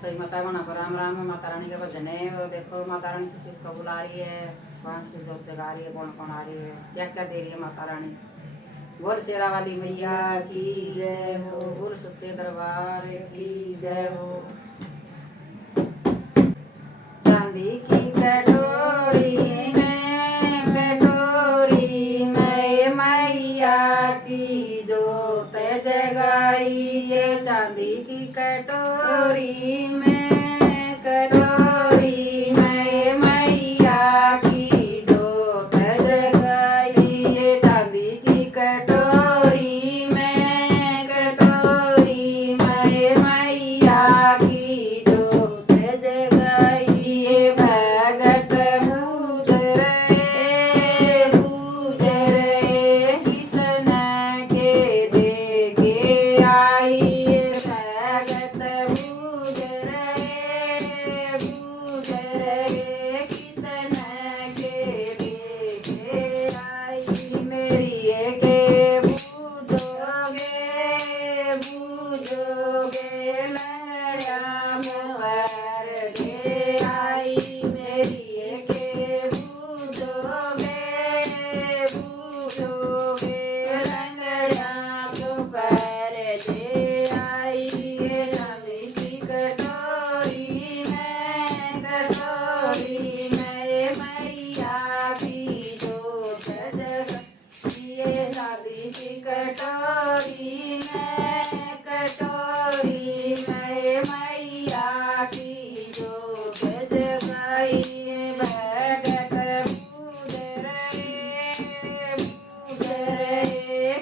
सही माता बना पर राम राम माता रानी के भजन है। वो देखो माता रानी किस को बुला रही है, कौन सी जोत जगा रही है, कौन कौन आ रही है, क्या क्या दे रही है माता रानी। बोल शेरा वाली मैया की जय हो, बोल सच्चे दरबार की जय हो। चांदी की कटोरी में मैया की जोत जगाई है। चांदी की कटोरी में मैया की जोत जगाई है। चांदी की कटोरी में मैया की जोत जगाई है। भगत पूज रहे किसन के देखे आई है। भगत पूज रहे किसन के देखे आई। मेरी के पूजोगे लंगड़ाम वर दे आई। मेरी के पूजोगे लंगड़ाम वर दे आई। चांदी की कटोरी में मैया की जोत जगाई है। चांदी की कटोरी में मैया की जोत जगाई है। भगत पूज रहे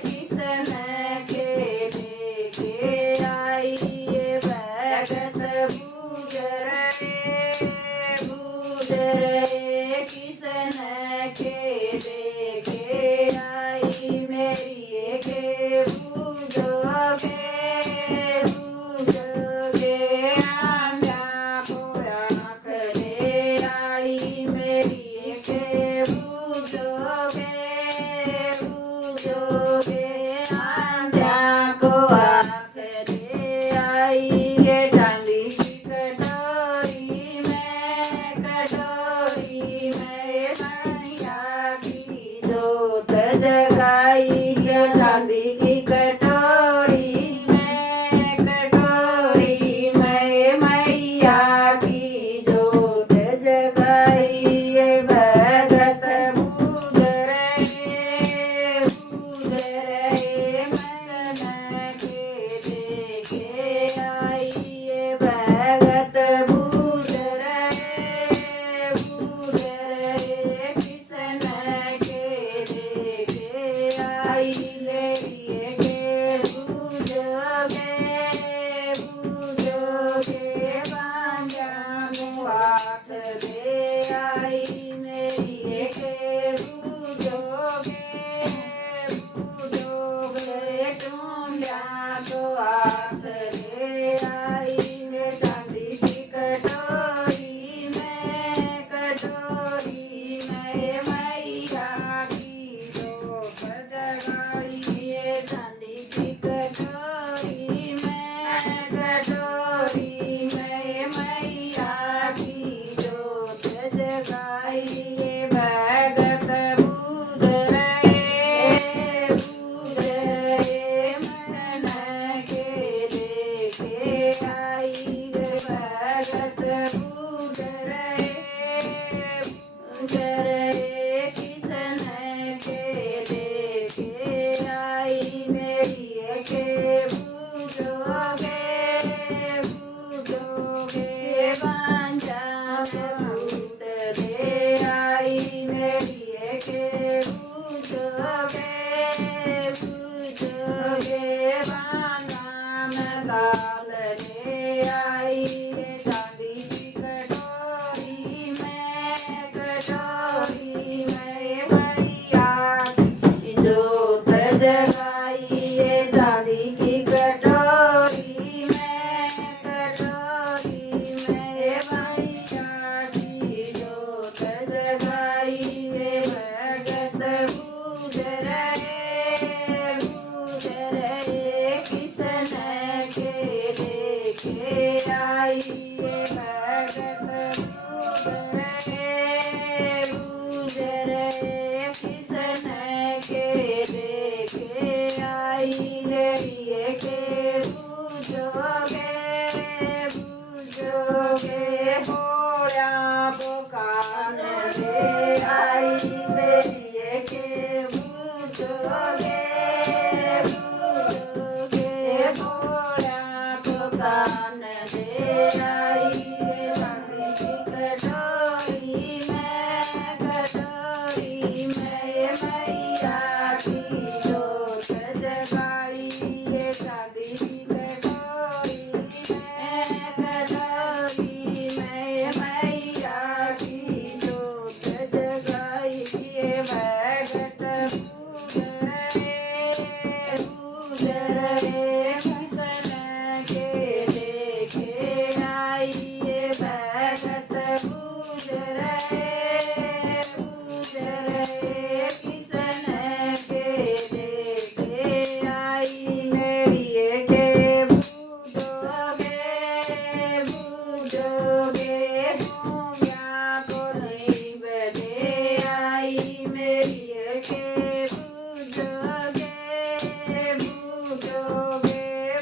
किसन के देखे आई है। भगत पूज रहे किसन के देखे आई। मेरी के पूजोगे आंधा को आँख दे आई। मेरी के पूजोगे आंधा को आँख दे आई। ये चांदी की कटोरी में मैया की जोत जगाई है। चांदी की कटोरी में मैया की जोत जगाई है। भगत पूज रहे मन के देखे आई है। भगत पूज रहे किसन के देखे आई। मेरी के पूजोगे बांझा मुआस दे आई। मेरी के पूजोगे टूंडा तो आस दे आई। चांदी की कटोरी में मैया की जोत जगाई है। चांदी की कटोरी में मैया की जोत जगाई है। भगत पूज रहे मन के देखे आई। भगत पूज रहे किसन के देखे आई। मेरी के पूजोगे बांझा फूट दे आई। मेरी के पूजोगे बांझा लाल ले आई। चांदी की कटोरी में मैया की जोत जगाई है। चांदी की कटोरी में मैया की जोत जगाई है। भगत पूज रहे किसन के देखे आई। आई ये भगत बूझ रहे किसन के देखे आई ये के बूझोगे होया पुकार दे आई मेरी के बूझोगे होया पुकार दे आई चांदी की कटोरी में मैया की जोत जगाई चांदी की कटोरी में मैया की जोत जगाई भगत बूझ रहे किसन के देखे आई भगत बूझ रहे किसन के देखे आई मेरी के बूझोगे होया को नहीं बदे आई मेरी के बूझोगे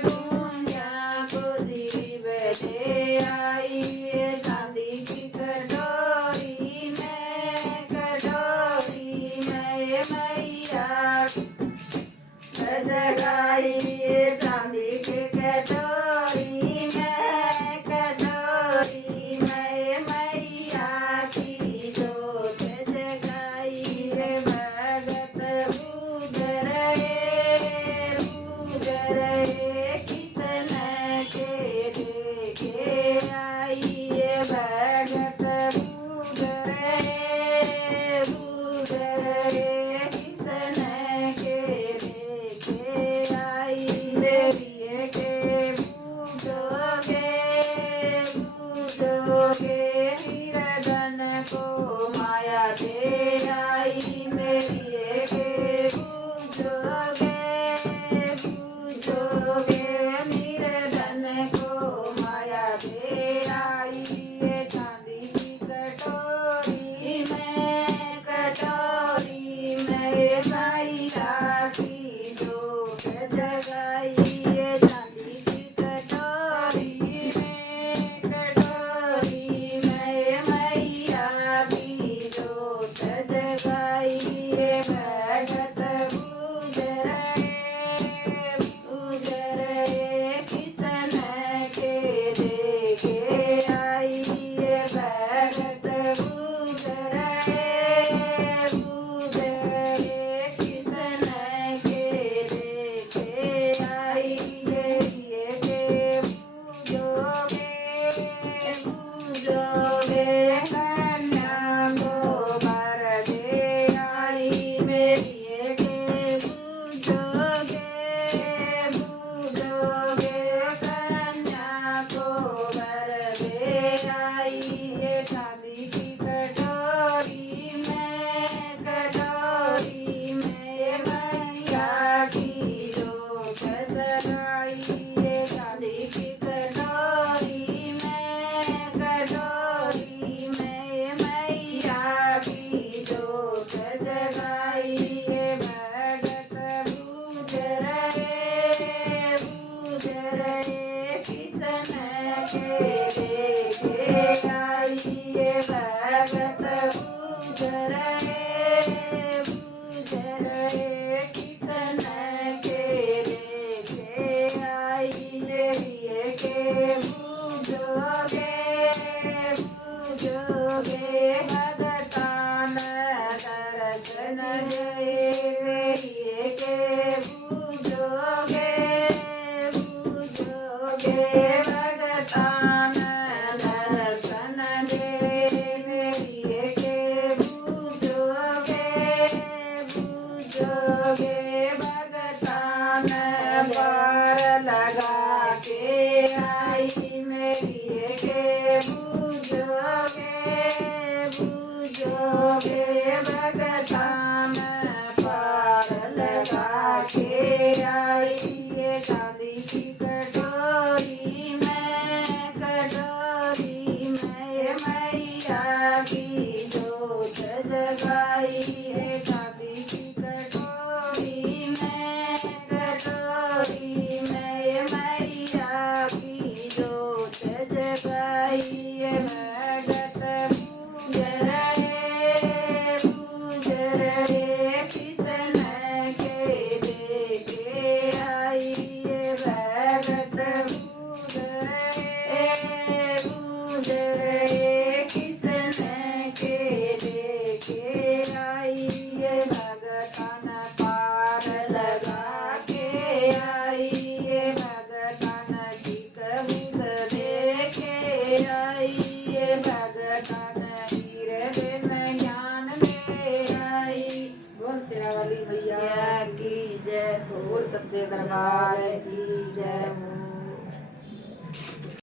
होया को नहीं बदे आई चांदी की कटोरी में मैया जगाई चांदी की कटोरी में मैया की जोत जगाई भगत बूझ रहे किसन के देखे आई भगत बूझ रहे किसन के देखे आई देवी के बूझोगे निरदन को माया दे आई मेरी के बूझोगे निरदन को माया दे आई चांदी की कटोरी में मैया की जोत जगाई चांदी की कटोरी में मैया की जोत जगाई भगत बूझ रहे किसन के देखे आई भगत बूझ रहे किसन के देखे आई ये के बूझोगे कन्या को वर दे आई मेरी के बूझोगे कन्या को वर दे आई चांदी की कटोरी में मैया की जोत जगाई चांदी की कटोरी में मैया की जोत जगाई भगत बूझ रहे किसन के देखे आई भगत बूझ रहे किसन के देखे आई ये के बूझोगे भगतान दर्शन दे ये के बूझोगे भगतान दर्शन दे मेरी के बूझोगे भगतान पार लगा के आई मेरी के